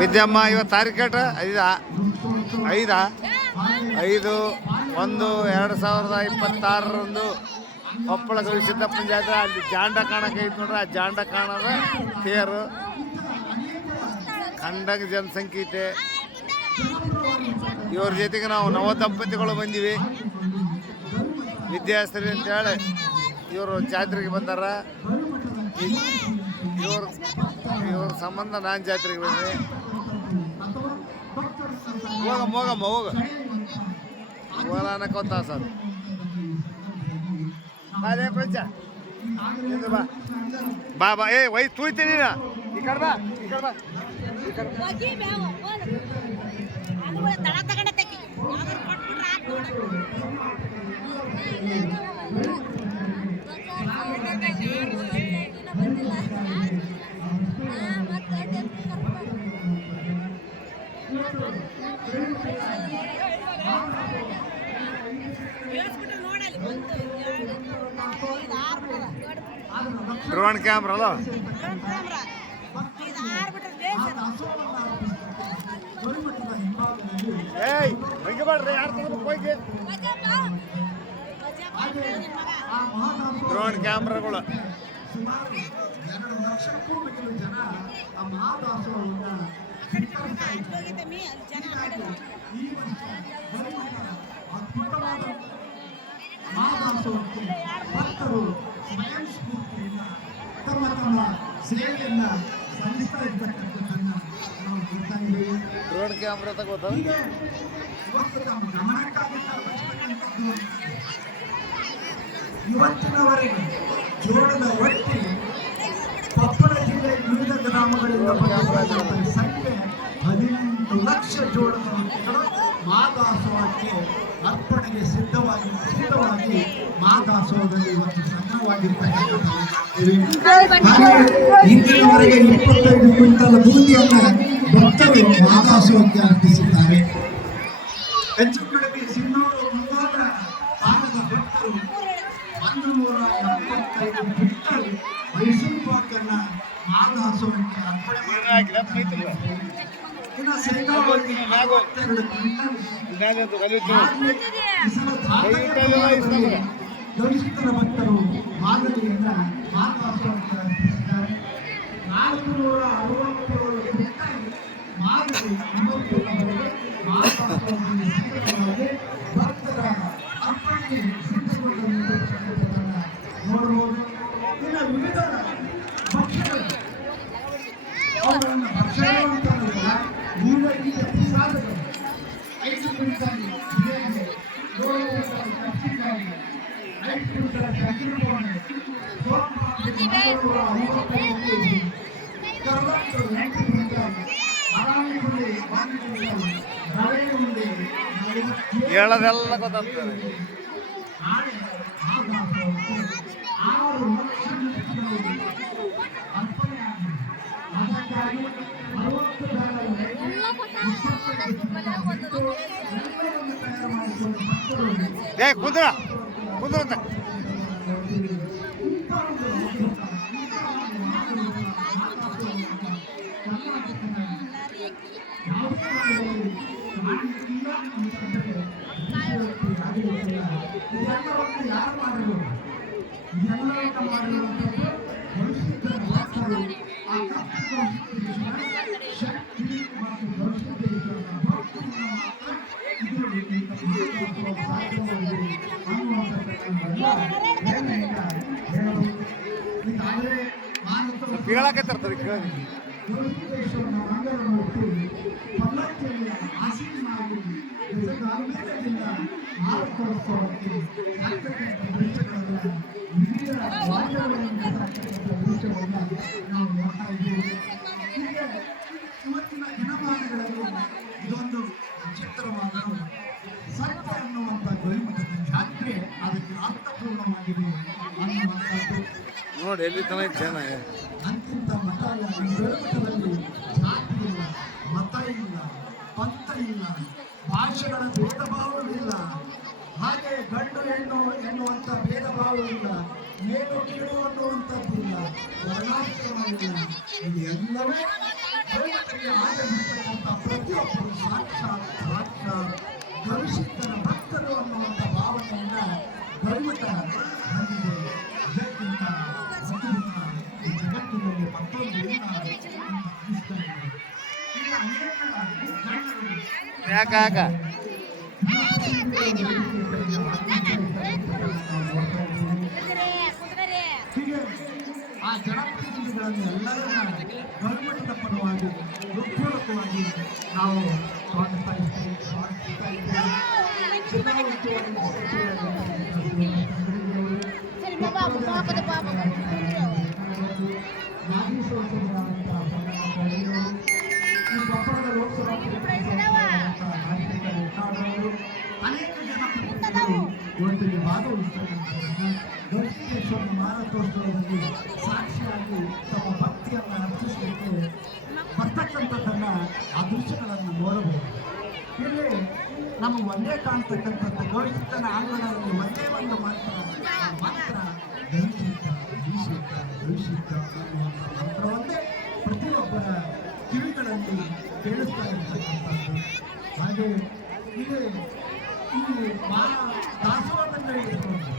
ವಿದ್ಯಮ್ಮ ಇವತ್ತು ತಾರೀಖೇಟ 5/1/2026 ಕೊಪ್ಪಳ ಗವಿಸಿದ್ದಪ್ಪನ ಜಾತ್ರೆ. ಅಲ್ಲಿ ಜಾಂಡ ಕಾಣಕ್ಕೆ ಐತೆ ನೋಡ್ರಿ, ಆ ಜಾಂಡ ಕಾಣದ ತೇರು ಕಂಡಂಗ ಜನಸಂಖ್ಯೆ ಐತೆ. ಇವ್ರ ಜೊತೆಗೆ ನಾವು ನವ ದಂಪತಿಗಳು ಬಂದೀವಿ. ವಿದ್ಯಾಶ್ರೀ ಅಂತೇಳಿ ಇವರು ಜಾತ್ರೆಗೆ ಬಂದಾರ. ಇವ್ರ ಸಂಬಂಧ ನಾನು ಜಾತ್ರೆಗೆ ಬಂದೆ. ಹೋಗಮ್ಮ ಹೋಗೋಣ ಅನ್ನಕೋತ ಸರ್. ಅದೇ ಪ್ರಜ ಬಾ ಬಾ ಏ ವೈ ತೂಯ್ತೀನಿ ನಾ ಈ ಕಡೆ ಬಾ ಡ್ರೋನ್ ಕ್ಯಾಮ್ರಾ ಅಲ್ಲ ಏಯ್ ಹಂಗೆ ಮಾಡ್ರಿ ಯಾರು ತಗೋಬೇಕು ಹೋಗಿ ಡ್ರೋನ್ ಕ್ಯಾಮ್ರಾಗಳು. ತಮ್ಮ ತಮ್ಮ ಸೇವೆಯನ್ನ ಸಲ್ಲಿಸ್ತಾ ಇರ್ತಕ್ಕಂಥದ್ದನ್ನ ನಾವು ನೋಡ್ತಾ ಇದ್ದೀವಿ. ಡ್ರೋನ್ ಕ್ಯಾಮ್ರಾ ತಗೋತ ಇವತ್ತು ನಮ್ಮ ಗಮನಕ್ಕಾಗಿ ಇವತ್ತಿನವರೆಗೆ ಜೋಳದ ಒಟ್ಟಿ ಕೊಪ್ಪಳ ಜಿಲ್ಲೆ ವಿವಿಧ ಗ್ರಾಮಗಳಿಂದ ಬಂದಿರತಕ್ಕಂಥ ಸಂಖ್ಯೆ 18 ಲಕ್ಷ ಜೋಳದ ಒಟ್ಟಿಗಳು ಮಹಾದಾಸೋಹಕ್ಕೆ ಅರ್ಪಣೆಗೆ ಸಿದ್ಧವಾಗಿ ಮಹಾದಾಸೋಹದಲ್ಲಿ ಇವತ್ತು ಸಂಗ್ರಹವಾಗಿರ್ತಕ್ಕಂಥ ಇಂದಿನವರೆಗೆ 25 ಕ್ವಿಂಟಲ್ ಬೂದಿಯನ್ನ ಭಕ್ತರು ಮಹಾದಾಸೋಹಕ್ಕೆ ಅರ್ಪಿಸಿದ್ದಾರೆ. ಹೆಚ್ಚು ಕಡಿಮೆ ಸಿನ್ನೂರು ಮುಂತಾದ ಭಾಗದ ಭಕ್ತರು 175 ಕ್ವಿಂಟಲ್ ಮೈಸೂರು ಪಾಕನ್ನ ಮಹಾದಾಸೋಹಕ್ಕೆ ಅರ್ಪಣೆ ಮಾಡಿದ್ದಾರೆ. ಇನ್ನು ಶೇಂಗಾವತಿ 42 ಕ್ವಿಂಟಲ್ ಗವಿಸಿದ್ದರ ಭಕ್ತರು ಮಾದರಿಯನ್ನ ಮಹಾದಾಸೋಹಕ್ಕೆ ಅರ್ಪಿಸಿದ್ದಾರೆ. 467 ಕ್ವಿಂಟಲ್ ಮಾದರಿ ಇವತ್ತಿನವರೆಗೆ ಮಹಾದಾಸೋಹದಲ್ಲಿ ಸಂಗ್ರಹವಾಗಿ ಭಕ್ತರ ಅರ್ಪಣೆಗೆ ಸಿದ್ಧಗೊಂಡಿರುವುದನ್ನು ನೋಡಬಹುದು. ಇನ್ನು ವಿವಿಧ ಭಕ್ಷ್ಯಗಳು ಅವುಗಳನ್ನು ಭಕ್ಷ್ಯಗಳು ಅಂತಂದ್ರೆ ವಿವಿಧ ರೀತಿಯ ಪ್ರಸಾದಗಳು 5 ಕ್ವಿಂಟಲ್ ಜಿಲೇಬಿ, 7 ಕ್ವಿಂಟಲ್ ಕರ್ಚಿಕಾಯಿ, 5 ಕ್ವಿಂಟಲ್ ಚಕ್ರಪೋಣೆ, ಸೋಮವಾರ 455 ಕೆಜಿ, ಕರ್ನಾಟಕ 8 ಕ್ವಿಂಟಲ್, ಅರಾಮಿ ಹುಳಿ 1 ಕ್ವಿಂಟಲ್, ರವೆ ಉಂಡೆ 47 ಹೇಳೋದೆಲ್ಲ ಗೊತ್ತಾಗ್ತದೆ. ನಾಳೆ ಮಹಾದಾಸೋಹಕ್ಕೆ 6 ಲಕ್ಷ ಅರ್ಪಣೆಯಾಗಿದೆ. ಅದಕ್ಕಾಗಿ 60 ಬ್ಯಾರಲ್ ಏ ಕುಂದ್ರ ಅಂತ ಯಾರು ಮಾಡಲು ಇದೆಲ್ಲವನ್ನು ಮಾಡಿರುವಂಥದ್ದು ಭವಿಷ್ಯದ ಭಕ್ತರು ಆ ಶಕ್ತಿ ಮತ್ತು ಭವಿಷ್ಯದ ಭಕ್ತಿಯನ್ನು ಮಾತ್ರ ಇದು ಸಾಧ್ಯವಾಗಿದೆ ಅನ್ನುವಂಥದ್ದನ್ನು ಹೇಳಕತ್ತಿರ್ತಾರೆ ಕೇಳಿ. ಗವಿಸಿದ್ದೇಶ್ವರನ ಮಂಗಳಮೂರ್ತಿ ಪಲ್ಲಕ್ಕಿಯಲ್ಲಿ ಆಸೀನನಾಗಿ ಗಜಗಾಂಭೀರ್ಯದಿಂದ ಮಾರುಕೋತ್ಸವಕ್ಕೆ ಸಾಕ್ತಕ್ಕಂಥ ದೃಶ್ಯಗಳನ್ನ ವಿವಿಧ ವಾದ್ಯಗಳನ್ನು ಸಾಕ್ತಕ್ಕಂಥ ದೃಶ್ಯವನ್ನು ನಾವು ನೋಡ್ತಾ ಇದ್ದೀವಿ. ಹೀಗೆ ಇವತ್ತಿನ ದಿನಮಾನಗಳಲ್ಲಿ ಇದೊಂದು ವಿಚಿತ್ರವಾದ ಸತ್ಯ ಅನ್ನುವಂಥ ಗವಿಮಠದ ಜಾತ್ರೆ ಅದಕ್ಕೆ ಅರ್ಥಪೂರ್ಣವಾಗಿದೆ ಅನ್ನುವಂಥದ್ದು ನೋಡಿ. ಎಲ್ಲಿ ತನಕ ಜನ ಅಂತಿಂತ ಮತ ಇಲ್ಲ. ಈ ಗವಿಮಠದಲ್ಲಿ ಜಾತಿ ಇಲ್ಲ, ಮತ ಇಲ್ಲ, ಪಂಥ ಇಲ್ಲ, ಭಾಷೆಗಳ ಭೇದ ಭಾವವಿಲ್ಲ, ಹಾಗೆ ಗಂಡು ಹೆಣ್ಣು ಎನ್ನುವಂಥ ಭೇದ ಭಾವವಿಲ್ಲ, ಮೇಲು ಕೀಳು ಅನ್ನುವಂಥದ್ದಿಲ್ಲ, ವರ್ಣಾಶ್ರಮವಿಲ್ಲ. ಇದು ಎಲ್ಲವೇ ಗವಿಮಠಕ್ಕೆ ಪ್ರತಿಯೊಬ್ಬರು ಸಾಕ್ಷಾತ್ ಗವಿಸಿದ್ದನ ಭಕ್ತರು ಅನ್ನುವಂಥ ಭಾವನೆಯನ್ನ ಗವಿಮಠ ಹೊಂದಿದೆ. ಇದಕ್ಕಿಂತ ಮತ್ತೊಂದು ಈ ಜಗತ್ತಿನಲ್ಲಿ ಮತ್ತೊಂದು ಇಲ್ಲ ಅಂತ ಅನಿಸ್ತಾ ಇದೆ. ಈಗ ಅನೇಕ ಗಣ್ಯರು ಯಾಕಾಗ ಹೀಗೆ ಆ ಜನಪ್ರತಿನಿಧಿಗಳನ್ನು ಎಲ್ಲರನ್ನ ಗೌರ್ಮೆಂಟ್ನ ಪರವಾಗಿ ಹೃತ್ಪೂರ್ವಕವಾಗಿ ನಾವು ಸ್ವಾಗತಿಸ್ತಾ ಇದ್ದೀವಿ. ಜಿಲ್ಲಾ ಉಸ್ತುವಾರಿ ಮಾಜಿ ಸಂಸದರಾದಂತಹ ಈ ಕೊಪ್ಪಳದ ಲೋಕಸಭಾ ಅನೇಕ ಜನಪ್ರತಿನಿಧಿಗಳು ಇವತ್ತಿಗೆ ಭಾಗವಹಿಸ್ತಾರೆ. ಗವಿಸಿದ್ದೇಶ್ವರನ ಮಾರಾಟೋತ್ಸವದಲ್ಲಿ ಸಾಕ್ಷಿಯಾಗಿ ತಮ್ಮ ಭಕ್ತಿಯನ್ನು ಅರ್ಪಿಸಲಿಕ್ಕೆ ಬರ್ತಕ್ಕಂಥದ್ದನ್ನ ಆ ದೃಶ್ಯಗಳನ್ನು ನೋಡಬಹುದು. ಇಲ್ಲಿ ನಮ್ಮ ಒಂದೇ ಕಾಣ್ತಕ್ಕಂಥದ್ದು ಗವಿಸಿದ್ದನ ಆಂಗಣದಲ್ಲಿ ಒಂದೇ ಒಂದು ಮಾತ್ರ ಗವಿಸಿದ್ದ ಅನ್ನುವಂಥ ಮಂತ್ರವನ್ನೇ ಪ್ರತಿಯೊಬ್ಬರ ಕಿವಿಗಳಲ್ಲಿ ಕೇಳಿಸ್ತಾ ಇರ್ತಕ್ಕಂಥದ್ದು. ಹಾಗೆ ಇಲ್ಲಿ ಈ ದಾಸೋಹದಿಂದ ಇಟ್ಕೊಂಡು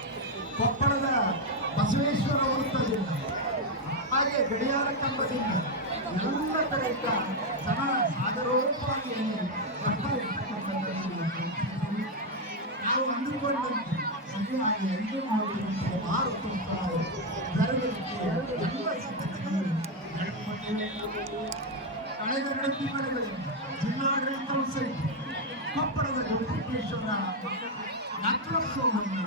ಕೊಪ್ಪಳದ ಬಸವೇಶ್ವರ ವೃತ್ತದಿಂದ ಹಾಗೆ ಗಡಿಯಾರ ಕಂಬದಿಂದ ಎಲ್ಲ ಕಡೆಯಿಂದ ಜನ ಸಾಗರೋಪಾದಿಯಲ್ಲಿ ಬರ್ತಾ ಇರ್ತಕ್ಕಂಥದ್ದನ್ನು ನಾವು ಅಂದುಕೊಂಡಂತೆ ಸರಿಯಾಗಿ 5 ಮಾಡಿದಂತೆ ಮಾರುತೋತ್ಸವ ಜರುಗಲಿಕ್ಕೆ ಎಲ್ಲ ಸಿದ್ಧತೆಗಳು ನಡೆದುಕೊಂಡಿವೆ. ಕಳೆದ 2 ತಿಂಗಳುಗಳಿಂದ ಜಿಲ್ಲಾಡಳಿತವು ಸಹಿತ ಕೊಪ್ಪಳದ ಗವಿಸಿದ್ದೇಶ್ವರ ಯಾತ್ರೋತ್ಸವವನ್ನು